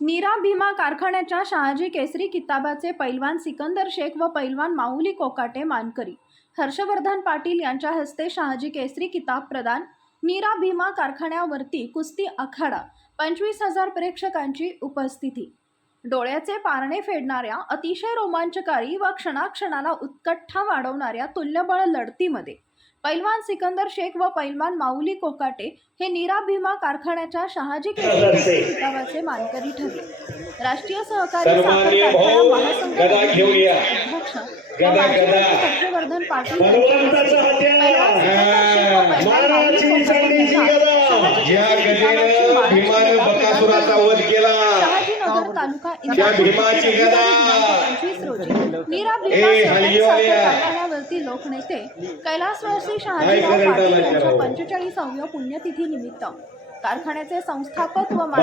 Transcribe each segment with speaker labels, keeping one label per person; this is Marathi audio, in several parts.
Speaker 1: नीरा भीमा कारखान्याच्या शहाजी केसरी किताबाचे पैलवान सिकंदर शेख व पैलवान माऊली कोकाटे मानकरी. हर्षवर्धन पाटील यांच्या हस्ते शहाजी केसरी किताब प्रदान. नीरा भीमा कारखान्यावरती कुस्ती आखाडा पंचवीस हजार प्रेक्षकांची उपस्थिती. डोळ्याचे पारणे फेडणाऱ्या अतिशय रोमांचकारी व क्षणाक्षणाला उत्कट्ठा वाढवणाऱ्या तुल्यबळ लढतीमध्ये पैलवान सिकंदर शेख व पैलवान माऊली कोकाटे हे नीरा भीमा कारखान्याच्या शहाजी किताबाचे मानकरी ठरले. राष्ट्रीय सहकारी हर्षवर्धन पाटील
Speaker 2: भगवंताचं
Speaker 1: तालुका. पंचवीस रोजी लोकनेते कैलासवासी शहाजीराव पाटील यांच्या? पंचेचाळीसाव्या पुण्यतिथी निमित्त कारखान्याचे संस्थापक व
Speaker 2: हा.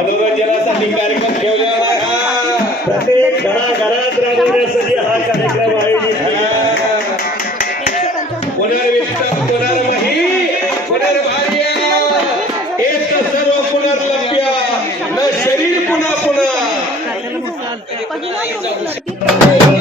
Speaker 3: पुनर्लभ्य. न शरीर पुन्हा पुन्हा.
Speaker 1: Pag-inayon mo lang dito.